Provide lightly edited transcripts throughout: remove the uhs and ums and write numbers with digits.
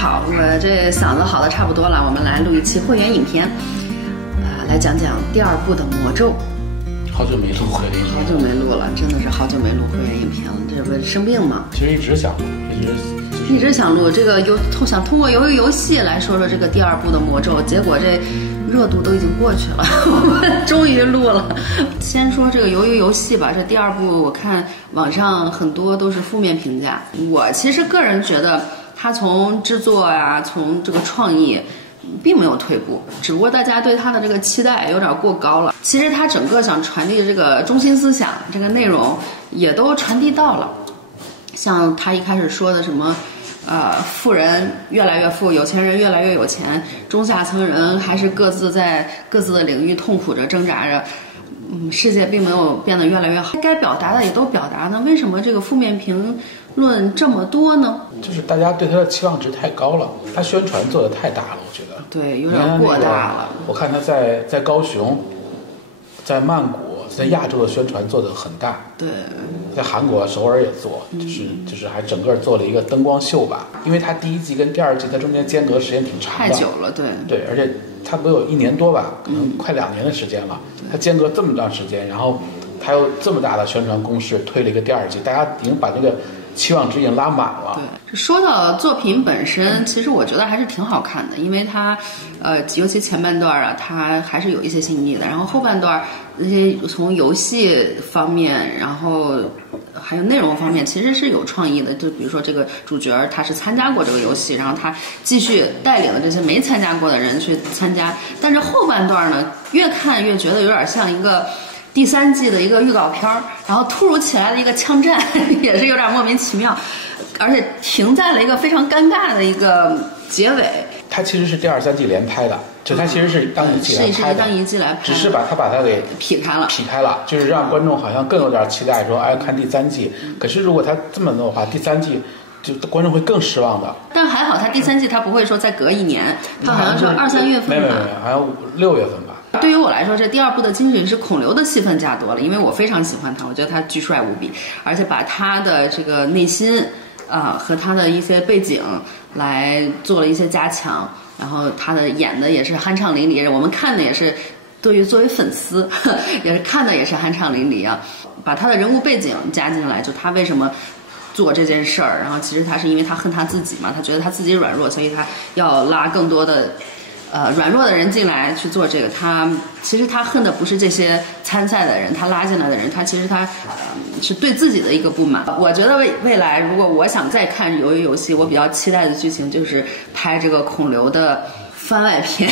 好，我这嗓子好的差不多了，我们来录一期会员影片，来讲讲第二部的魔咒。好久没录会员影片，好久没录了，真的是好久没录会员影片了。这不是生病吗？其实一直想录，一直想录这个想通过鱿鱼游戏来说说这个第二部的魔咒，结果这热度都已经过去了，我们终于录了。先说这个鱿鱼游戏吧，这第二部我看网上很多都是负面评价，我其实个人觉得它从制作啊，从这个创意并没有退步，只不过大家对它的这个期待有点过高了。其实它整个想传递的这个中心思想，这个内容也都传递到了。像他一开始说的什么富人越来越富，有钱人越来越有钱，中下层人还是各自在各自的领域痛苦着挣扎着，世界并没有变得越来越好，该表达的也都表达呢，为什么这个负面评论这么多呢？就是大家对他的期望值太高了，他宣传做的太大了，我觉得对，有点过大了。我看他在高雄，在曼谷，在亚洲的宣传做得很大，对，在韩国首尔也做，就是还整个做了一个灯光秀吧。因为他第一季跟第二季它中间间隔时间挺长的，太久了，对，而且差不多有1年多吧，可能快2年的时间了。它间隔这么长时间，然后他又这么大的宣传攻势推了一个第二季，大家已经把这个期望值已经拉满了。对，说到作品本身，其实我觉得还是挺好看的，因为它，尤其前半段啊，它还是有一些新意的。然后后半段那些从游戏方面，然后还有内容方面，其实是有创意的。就比如说这个主角他是参加过这个游戏，然后他继续带领了这些没参加过的人去参加。但是后半段呢，越看越觉得有点像一个第3季的一个预告片，然后突如其来的一个枪战，也是有点莫名其妙，而且停在了一个非常尴尬的一个结尾。它其实是第2、3季连拍的，就它其实是当一季来拍的，当一季来拍的，只是把它给劈开了，就是让观众好像更有点期待，说哎看第3季。可是如果他这么弄的话，第3季就观众会更失望的。但还好，他第3季他不会说再隔1年，他好像是2、3月份吧，没有，好像6月份吧。对于我来说，这第2部的精髓是孔刘的戏份加多了，因为我非常喜欢他，我觉得他巨帅无比，而且把他的这个内心和他的一些背景来做了一些加强，然后他的演的也是酣畅淋漓，我们看的也是作为粉丝也是看的也是酣畅淋漓啊，把他的人物背景加进来，就他为什么做这件事儿，然后其实他是因为他恨他自己嘛，他觉得他自己软弱，所以他要拉更多的软弱的人进来去做这个。其实他恨的不是这些参赛的人，他拉进来的人，其实他是对自己的一个不满。我觉得未来如果我想再看鱿鱼游戏，我比较期待的剧情就是拍这个孔刘的番外篇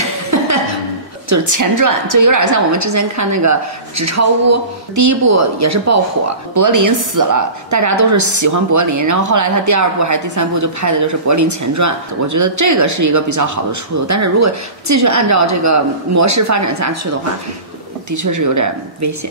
就是前传，就有点像我们之前看那个《纸钞屋》，第1部也是爆火，柏林死了，大家都是喜欢柏林，然后后来他第2部还是第3部就拍的就是柏林前传，我觉得这个是一个比较好的出路。但是如果继续按照这个模式发展下去的话，的确是有点危险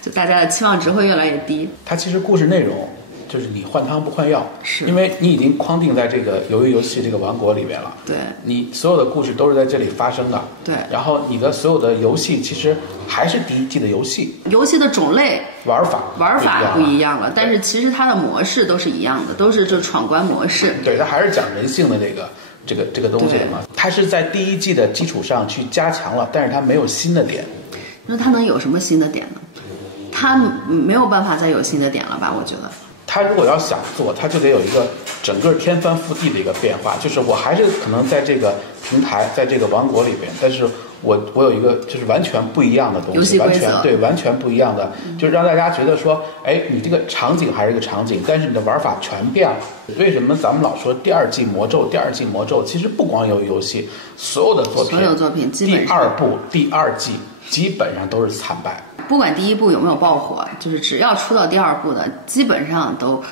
就大家的期望值会越来越低。它其实故事内容就是你换汤不换药，是因为你已经框定在这个鱿鱼游戏这个王国里面了。对，你所有的故事都是在这里发生的。对，然后你的所有的游戏其实还是第1季的游戏，游戏的种类、玩法不一样了，但是其实它的模式都是一样的，都是就闯关模式。对，它还是讲人性的这个东西嘛。它是在第1季的基础上去加强了，但是它没有新的点。那它能有什么新的点呢？它没有办法再有新的点了吧？我觉得。他如果要想做，他就得有一个整个天翻覆地的一个变化。就是我还是可能在这个平台，在这个王国里边，但是我有一个就是完全不一样的东西，完全不一样的，就是让大家觉得说，哎，你这个场景还是一个场景，但是你的玩法全变了。为什么咱们老说第2季魔咒？其实不光有游戏，所有作品基本上第2季基本上都是惨败。不管第1部有没有爆火，就是只要出到第2部的，基本上都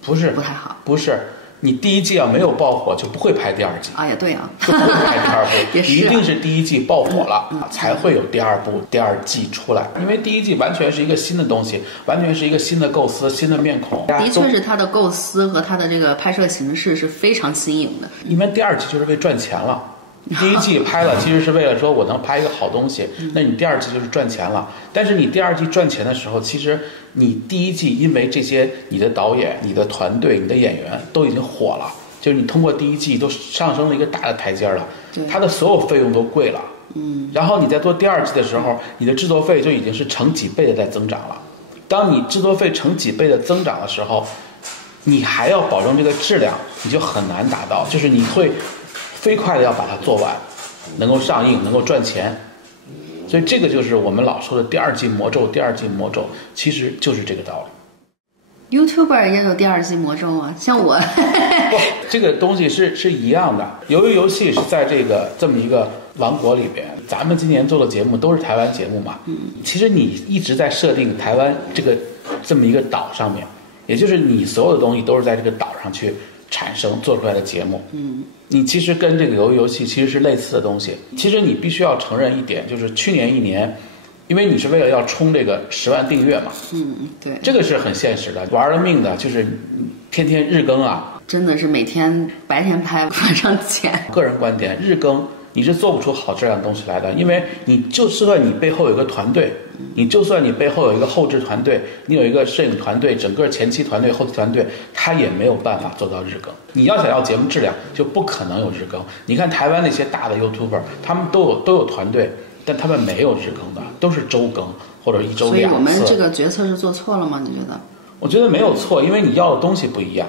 不太好。不是，你第1季要没有爆火，就不会拍第2季啊。也对啊，就不会拍第2部，也是一定是第1季爆火了，才会有第2部、第2季出来。因为第1季完全是一个新的东西，完全是一个新的构思、新的面孔。的确是它的构思和它的这个拍摄形式是非常新颖的。因为第2季就是为赚钱了。第1季拍了其实是为了说我能拍一个好东西，那你第2季就是赚钱了。但是你第2季赚钱的时候，其实你第1季因为这些你的导演、你的团队、你的演员都已经火了，就是你通过第一季都上升了一个大的台阶了，它的所有费用都贵了，然后你在做第二季的时候，你的制作费就已经是成几倍的在增长了。当你制作费成几倍的增长的时候，你还要保证这个质量，你就很难达到，就是你会飞快的要把它做完，能够上映，能够赚钱。所以这个就是我们老说的第二季魔咒，第二季魔咒其实就是这个道理。YouTuber 也有第二季魔咒啊，像我不，这个东西是一样的。由于游戏是在这么一个王国里边，咱们今年做的节目都是台湾节目嘛，其实你一直在设定台湾这么一个岛上面，也就是你所有的东西都是在这个岛上去产生做出来的节目，你其实跟这个游戏其实是类似的东西。其实你必须要承认一点，就是去年一年，因为你是为了要冲这个10万订阅嘛，对，这个是很现实的，玩了命的，就是天天日更啊，真的是每天白天拍晚上剪。个人观点，日更你是做不出好质量的东西来的，因为你就算你背后有一个团队，你就算你背后有一个后制团队，你有一个摄影团队，整个前期团队、后期团队，他也没有办法做到日更。你要想要节目质量，就不可能有日更。你看台湾那些大的 YouTuber， 他们都有团队，但他们没有日更的，都是周更或者1周2次。所以我们这个决策是做错了吗？你觉得？我觉得没有错，因为你要的东西不一样。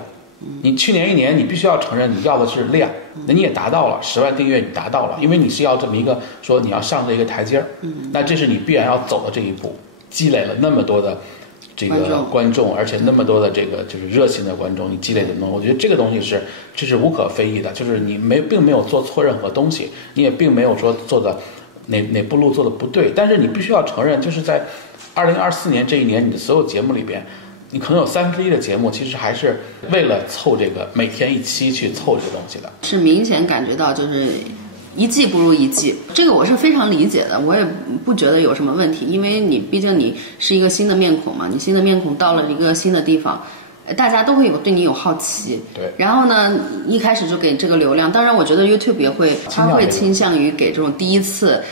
你去年一年，你必须要承认你要的是量，那你也达到了10万订阅，你达到了，因为你是要这么一个说你要上的一个台阶儿，那这是你必然要走的这一步，积累了那么多的这个观众，而且那么多的这个就是热心的观众，你积累的东西，我觉得这个东西这是无可非议的，就是你并没有做错任何东西，你也并没有说做的哪步路做的不对，但是你必须要承认，就是在2024年这一年，你的所有节目里边。你可能有1/3的节目，其实还是为了凑这个每天一期去凑这个东西的，是明显感觉到就是一季不如一季，这个我是非常理解的，我也不觉得有什么问题，因为你毕竟你是一个新的面孔嘛，你新的面孔到了一个新的地方，大家都会对你有好奇，对。然后呢，一开始就给这个流量，当然我觉得 YouTube 也会，他会倾向于给这种第一次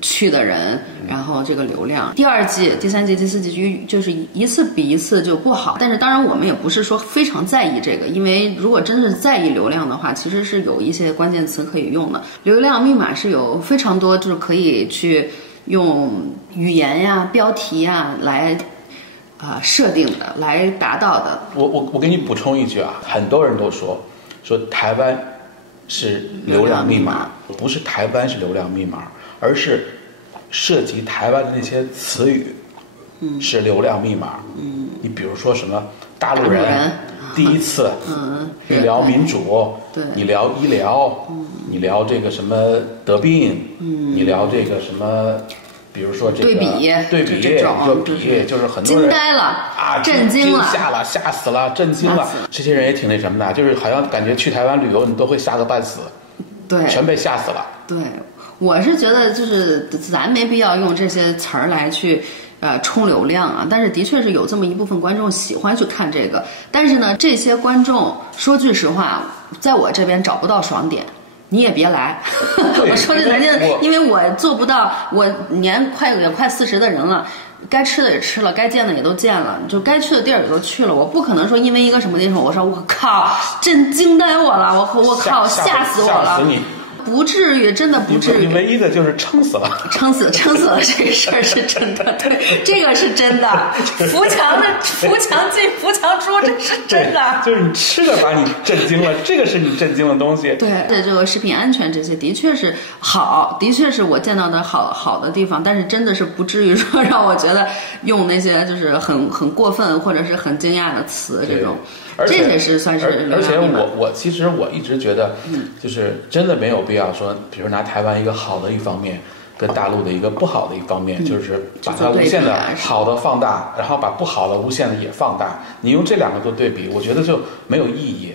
去的人，然后这个流量。第2季、第3季、第4季就是一次比一次就不好，但是当然我们也不是说非常在意这个，因为如果真是在意流量的话，其实是有一些关键词可以用的。流量密码是有非常多，就是可以去用语言呀、标题呀来。设定的来达到的。我给你补充一句啊，很多人都说台湾是流量密码，不是台湾是流量密码，而是涉及台湾的那些词语是流量密码。你比如说什么大陆人第一次，你聊民主，你聊医疗，你聊这个什么得病，你聊这个什么。比如说这个对比，就是很多人惊呆了啊，震惊了，吓死了，震惊了。这些人也挺那什么的，就是好像感觉去台湾旅游你都会吓个半死，对，全被吓死了。对，我是觉得就是咱没必要用这些词儿来去冲流量啊，但是的确是有这么一部分观众喜欢去看这个，但是呢，这些观众说句实话，在我这边找不到爽点。你也别来，我说这人家，因为我做不到，我年也快40的人了，该吃的也吃了，该见的也都见了，就该去的地儿也都去了，我不可能说因为一个什么地方，我说我靠，真惊呆我了，我靠，吓死我了。不至于，真的不至于。你唯一的就是撑死了，撑死了，这个事儿是真的，对，这个是真的。扶墙进，扶墙出，这是真的。就是你吃的把你震惊了，这个是你震惊的东西。对，这个食品安全这些的确是好，的确是我见到的好的地方，但是真的是不至于说让我觉得用那些就是很过分或者是很惊讶的词这种。这些是算是流量密码。而且我其实我一直觉得，就是真的没有必要说，比如拿台湾一个好的一方面，跟大陆的一个不好的一方面，就是把它无限的好的放大，然后把不好的无限的也放大。你用这2个做对比，我觉得就没有意义。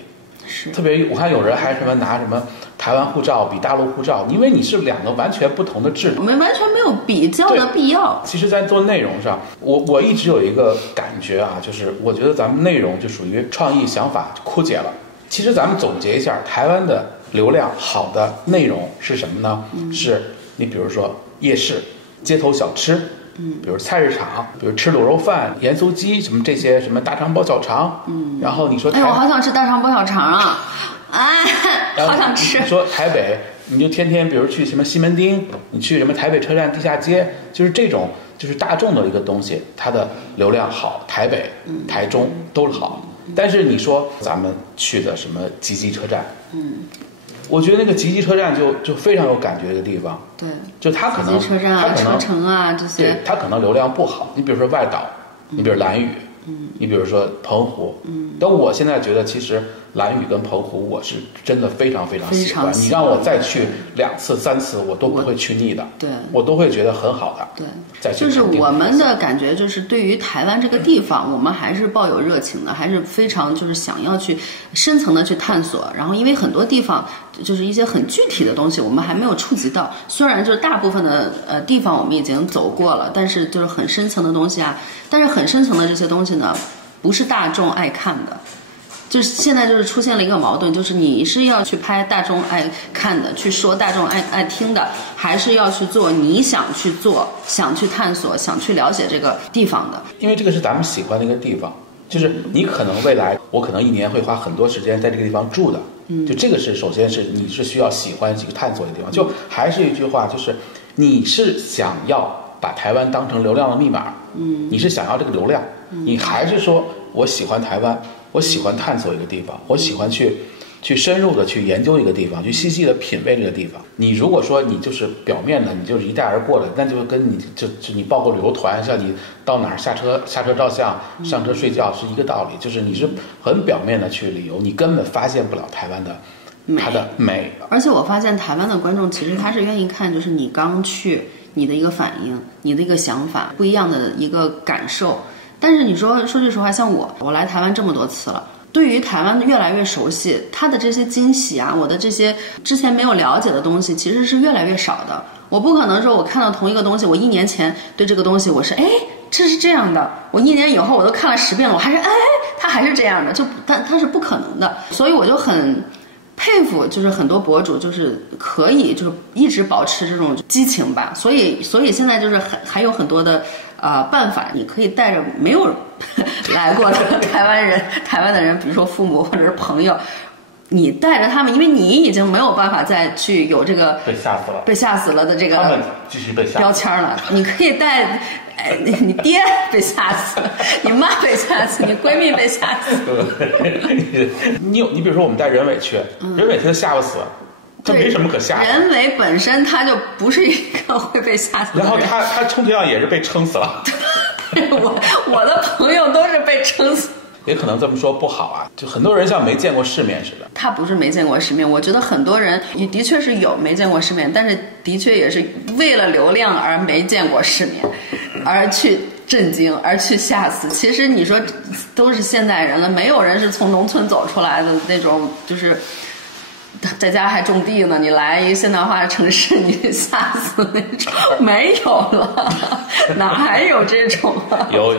是，特别我看有人还什么拿什么台湾护照比大陆护照，因为你是2个完全不同的制度，我们完全没有比较的必要。其实在做内容上，我一直有一个感觉啊，就是我觉得咱们内容就属于创意想法枯竭了。其实咱们总结一下，台湾的流量好的内容是什么呢？是你比如说夜市、街头小吃，比如菜市场，比如吃卤肉饭、盐酥鸡什么这些，什么大肠包小肠，然后你说哎，我好想吃大肠包小肠啊！好想吃。说台北，你就天天比如去什么西门町，你去什么台北车站地下街，就是这种就是大众的一个东西，它的流量好，台北、台中都好。但是你说咱们去的什么集集车站，我觉得那个集集车站就非常有感觉的地方，对，就它可能集集车站啊、车城啊这些，对，它可能流量不好。你比如说外岛，你比如兰屿，你比如说澎湖，但我现在觉得其实兰屿跟澎湖我是真的非常非常喜欢。你让我再去2次3次，我都不会去腻的，对，我都会觉得很好的。对，再去就是我们的感觉就是对于台湾这个地方，我们还是抱有热情的，还是非常就是想要去深层的去探索。然后因为很多地方就是一些很具体的东西，我们还没有触及到。虽然就是大部分的地方我们已经走过了，但是就是很深层的东西啊，但是很深层的这些东西呢，不是大众爱看的。就是现在就是出现了一个矛盾，就是你是要去拍大众爱看的，去说大众爱听的，还是要去做你想去做、想去探索、想去了解这个地方的？因为这个是咱们喜欢的一个地方，就是你可能未来，我可能1年会花很多时间在这个地方住的，就这个是首先是你是需要喜欢去探索的地方。就还是一句话，就是你是想要把台湾当成流量的密码，你是想要这个流量，你还是说我喜欢台湾？我喜欢探索一个地方，我喜欢去深入的去研究一个地方，去细细的品味这个地方。你如果说你就是表面的，你就是一带而过的，那就跟你就你报个旅游团，像你到哪儿下车照相，上车睡觉是一个道理。就是你是很表面的去旅游，你根本发现不了台湾的它的美。而且我发现台湾的观众其实他是愿意看，就是你刚去你的一个反应，你的一个想法，不一样的一个感受。但是你说句实话，像我来台湾这么多次了，对于台湾越来越熟悉，它的这些惊喜啊，我的这些之前没有了解的东西，其实是越来越少的。我不可能说我看到同一个东西，我1年前对这个东西我是这是这样的，我1年以后我都看了10遍了，我还是它还是这样的，它是不可能的。所以我就很佩服，就是很多博主就是可以就是一直保持这种激情吧。所以现在就是还有很多的办法，你可以带着没有来过的台湾的人，比如说父母或者是朋友，你带着他们，因为你已经没有办法再去有这个被吓死了的这个他们继续被吓标签了。你可以带你爹被吓死，你妈被吓死，你闺蜜被吓死。你比如说我们带人尾去，人尾他就吓不死。这没什么可吓的。人尾本身它就不是一个会被吓死的人。然后他充其量也是被撑死了。我的朋友都是被撑死。也可能这么说不好啊，就很多人像没见过世面似的。他不是没见过世面，我觉得很多人也的确是有没见过世面，但是的确也是为了流量而没见过世面，而去震惊，而去吓死。其实你说都是现代人了，没有人是从农村走出来的那种，就是在家还种地呢，你来一个现代化的城市，你吓死那种，没有了，哪还有这种啊？有，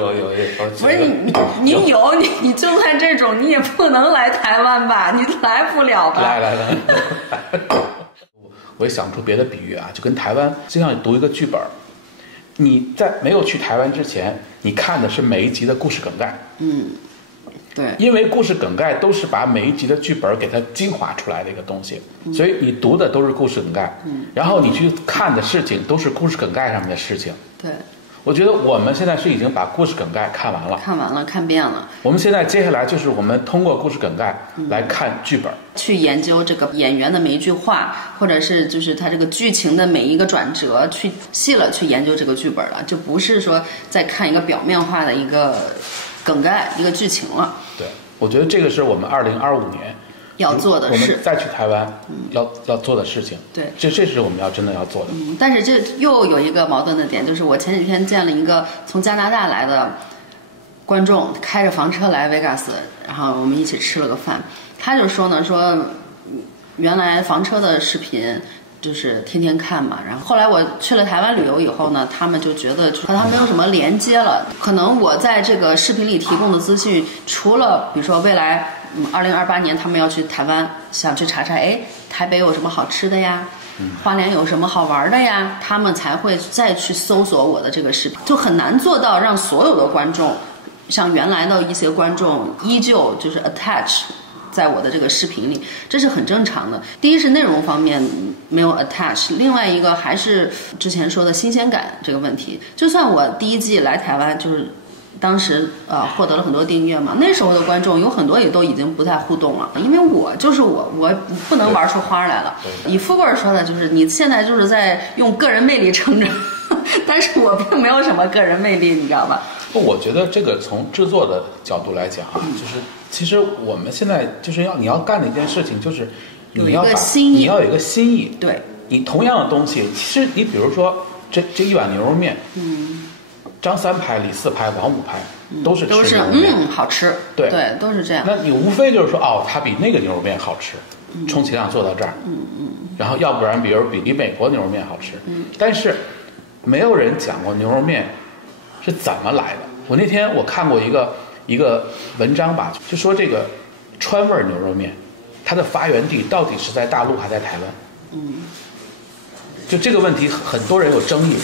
不是你就算这种，你也不能来台湾吧？你来不了吧？来，我也想不出别的比喻啊，就跟台湾就像你读一个剧本，你在没有去台湾之前，你看的是每一集的故事梗概，对，因为故事梗概都是把每一集的剧本给它精华出来的一个东西，所以你读的都是故事梗概，然后你去看的事情都是故事梗概上面的事情。对，我觉得我们现在是已经把故事梗概看完了，看遍了。我们现在接下来就是我们通过故事梗概来看剧本，去研究这个演员的每一句话，或者是就是他这个剧情的每一个转折，去细了去研究这个剧本了，就不是说在看一个表面化的一个梗概一个剧情了。对，我觉得这个是我们2025年要做的事，我们再去台湾要做的事情。对，这是我们真的要做的。但是这又有一个矛盾的点，就是我前几天见了一个从加拿大来的观众，开着房车来 Vegas， 然后我们一起吃了个饭。他就说呢，说原来房车的视频就是天天看嘛，然后后来我去了台湾旅游以后呢，他们就觉得和他没有什么连接了。可能我在这个视频里提供的资讯，除了比如说未来2028年他们要去台湾，想去查查，台北有什么好吃的呀，花莲有什么好玩的呀，他们才会再去搜索我的这个视频，就很难做到让所有的观众，像原来的一些观众依旧就是 attach 在我的这个视频里，这是很正常的。第一是内容方面没有 attach， 另外一个还是之前说的新鲜感这个问题。就算我第一季来台湾，就是当时获得了很多订阅嘛，那时候的观众有很多也都已经不再互动了，因为我就是我不能玩出花来了。以富贵说的就是你现在就是在用个人魅力撑着，但是我并没有什么个人魅力，你知道吧？我觉得这个从制作的角度来讲啊，就是其实我们现在就是你要干的一件事情，就是你要有一个心意。对，你同样的东西，其实你比如说这一碗牛肉面，张三拍、李四拍、王五拍都是吃牛肉面，好吃。对，都是这样。那你无非就是说它比那个牛肉面好吃，充其量做到这儿。然后要不然比如比美国牛肉面好吃。但是没有人讲过牛肉面是怎么来的。我那天我看过一个文章吧，就说这个川味牛肉面，它的发源地到底是在大陆还在台湾？就这个问题很多人有争议。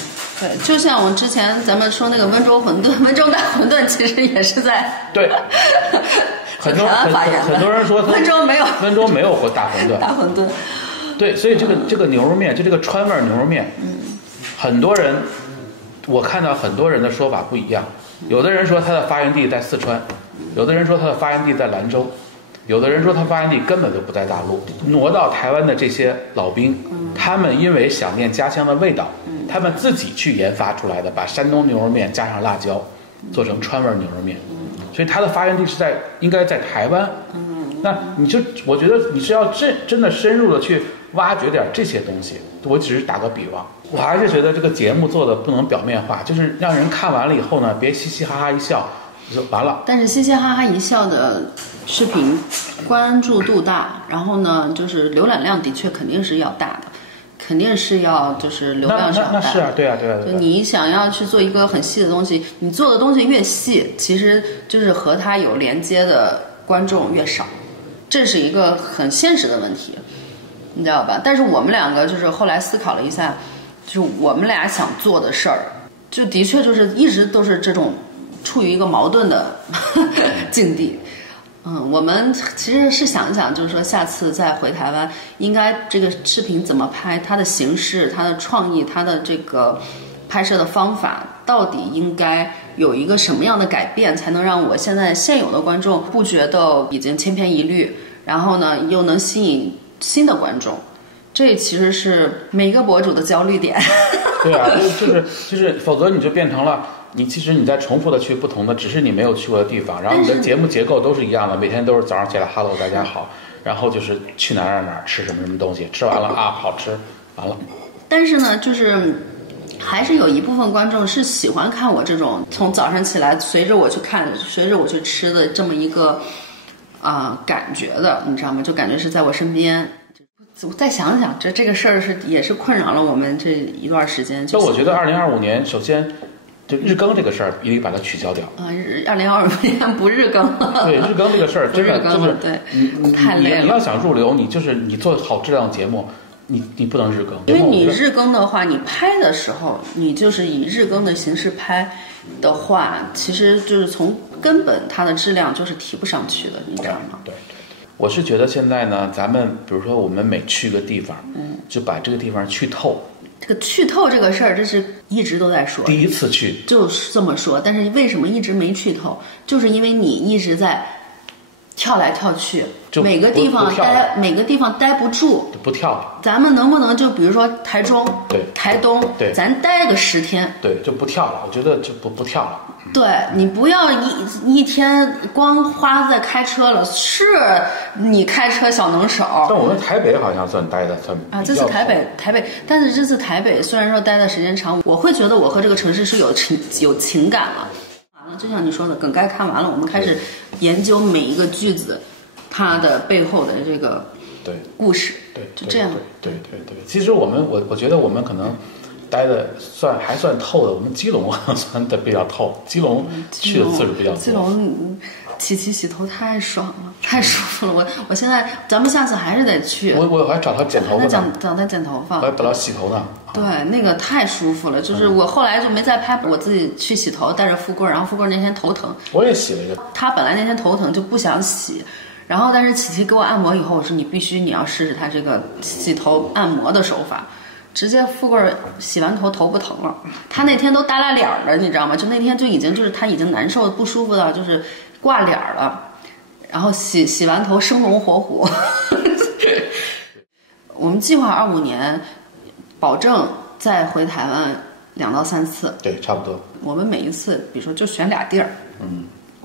对，就像我之前咱们说那个温州馄饨，温州大馄饨其实也是在对，很多人说温州没有大馄饨。大馄饨。对，所以这个牛肉面，就这个川味牛肉面，很多人我看到很多人的说法不一样，有的人说它的发源地在四川，有的人说它的发源地在兰州，有的人说它发源地根本就不在大陆。挪到台湾的这些老兵，他们因为想念家乡的味道，他们自己去研发出来的，把山东牛肉面加上辣椒做成川味牛肉面，所以它的发源地是应该在台湾。那我觉得你是要真的深入的去挖掘点这些东西。我只是打个比方，我还是觉得这个节目做的不能表面化，就是让人看完了以后呢，别嘻嘻哈哈一笑就完了。但是嘻嘻哈哈一笑的视频关注度大，然后呢就是浏览量的确肯定是要大的，肯定是要就是流量是要大的。那是啊，对啊。就你想要去做一个很细的东西，你做的东西越细，其实就是和它有连接的观众越少，这是一个很现实的问题，你知道吧？但是我们两个就是后来思考了一下，就是我们俩想做的事儿，就的确就是一直都是这种处于一个矛盾的境地。我们其实是想一想，就是说下次再回台湾，应该这个视频怎么拍，它的形式、它的创意、它的这个拍摄的方法，到底应该有一个什么样的改变，才能让我现在现有的观众不觉得已经千篇一律，然后呢又能吸引新的观众。这其实是每个博主的焦虑点。对啊，就是，否则你就变成了其实你在重复的去不同的，只是你没有去过的地方，然后你的节目结构都是一样的，每天都是早上起来 Hello 大家好，然后就是去哪儿吃什么东西，吃完了好吃，完了。但是呢，就是还是有一部分观众是喜欢看我这种从早上起来随着我去看，随着我去吃的这么一个感觉的，你知道吗？就感觉是在我身边。我再想想，这个事儿也是困扰了我们这一段时间。所以我觉得2025年，首先就日更这个事儿，一定把它取消掉。2025年不日更了。对，日更这个事儿真的就是对，太累了。你要想入流，你做好质量节目，你不能日更。因为你日更的话，你拍的时候，你就是以日更的形式拍的话，其实就是从根本它的质量就是提不上去的，你知道吗？对。我是觉得现在呢，咱们比如说我们每去个地方，就把这个地方去透。这个去透这个事儿，这是一直都在说。第一次去就是这么说，但是为什么一直没去透？就是因为你一直在跳来跳去，每个地方待不住，不跳了。咱们能不能就比如说台中、台东，咱待个10天，就不跳了。我觉得就不跳了。对，你不要一天光花在开车了，是你开车小能手。但我们台北好像算待的算这次台北，但是这次台北虽然说待的时间长，我会觉得我和这个城市是有情感了。完了，就像你说的，梗概看完了，我们开始研究每一个句子它的背后的这个故事，就这样。对。其实我觉得我们可能待的还算透的，我们基隆可能算的比较透，基隆去的次数比较多。基隆洗头太爽了，太舒服了。我现在咱们下次还是得去。我还找他剪头发呢，找他剪头发，我还找他洗头呢。对，那个太舒服了。就是我后来就没再拍，我自己去洗头，带着富贵，然后富贵那天头疼，我也洗了一个。他本来那天头疼就不想洗。然后但是琪琪给我按摩以后，我说你要试试他这个洗头按摩的手法。直接富贵洗完头不疼了，他那天都耷拉脸了，你知道吗？就那天就已经就是他已经难受不舒服到就是挂脸了，然后洗完头生龙活虎。我们计划25年，保证再回台湾2到3次。对，差不多。我们每一次，比如说就选俩地儿，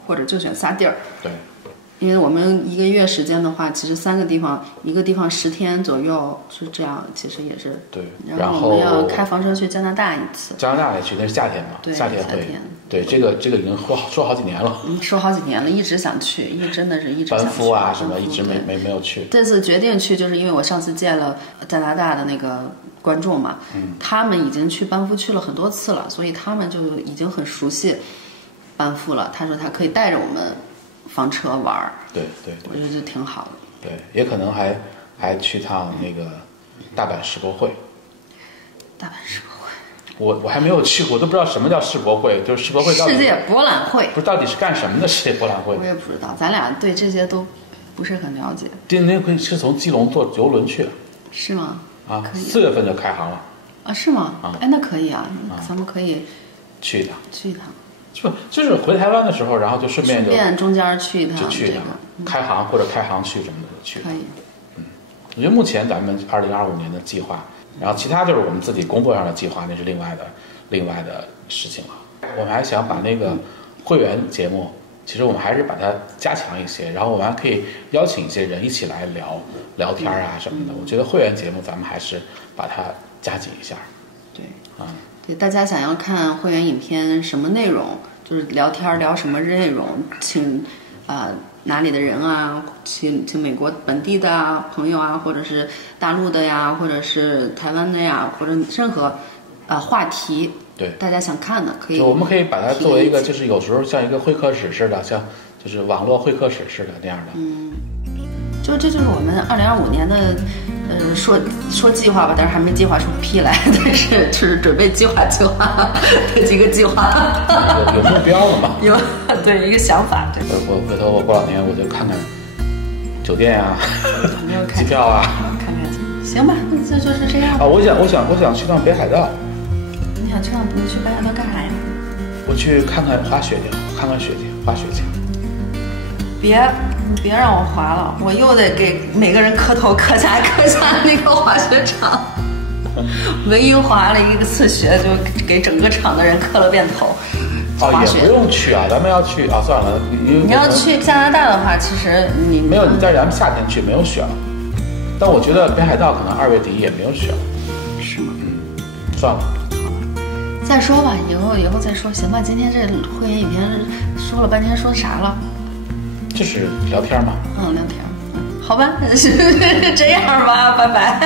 或者就选仨地儿。对。因为我们1个月时间的话，其实3个地方，一个地方10天左右是这样，其实也是对。然后我们要开房车去加拿大一次。加拿大也去，那是夏天嘛？对，夏天会。对，这个已经说好几年了。说好几年了，一直想去，真的是一直想去。班夫啊什么，一直没有去。这次决定去，就是因为我上次见了加拿大的那个观众嘛，他们已经去班夫去了很多次了，所以他们就已经很熟悉班夫了。他说他可以带着我们房车玩。对，我觉得就挺好的。对，也可能还去趟那个大阪世博会。大阪世博会，我还没有去过，我都不知道什么叫世博会，就是世博会到底世界博览会，不是到底是干什么的世界博览会？我也不知道，咱俩对这些都不是很了解。那可以是从基隆坐游轮去，是吗？啊，4月份就开航了。啊，是吗？哎，那可以啊，咱们可以去一趟。就是回台湾的时候，然后就顺便中间去一趟，就去一趟，开航或者开航去什么的去。可以。我觉得目前咱们2025年的计划，然后其他就是我们自己工作上的计划，那是另外的事情了。我们还想把那个会员节目，其实我们还是把它加强一些，然后我们还可以邀请一些人一起来聊天啊什么的。我觉得会员节目咱们还是把它加紧一下。对啊。对，大家想要看会员影片什么内容，就是聊天聊什么内容，请哪里的人啊，请美国本地的朋友啊，或者是大陆的呀，或者是台湾的呀，或者任何话题，对，大家想看的可以。我们可以把它作为一个，就是有时候像一个会客室似的，像就是网络会客室似的那样的。这就是我们2025年的说计划吧，但是还没计划出屁来，但是就是准备计划这几个计划。有目标了嘛？对一个想法。对。我回头过2年我就看看酒店啊，机票啊，看行吧，那就是这样。我想去趟北海道。你想去北海道干啥呀？我去看看滑雪去，滑雪去。别让我滑了，我又得给每个人磕头磕下那个滑雪场。唯一滑了1次雪，就给整个场的人磕了遍头。也不用去啊，咱们要去啊，算了。你要去加拿大的话，其实你没有，但是咱们夏天去没有雪了。但我觉得北海道可能2月底也没有雪了。是吗？算了。好吧，再说吧，以后再说，行吧？今天这会员影片说了半天，说啥了？就是聊天嘛。聊天。好吧，这样吧，拜拜。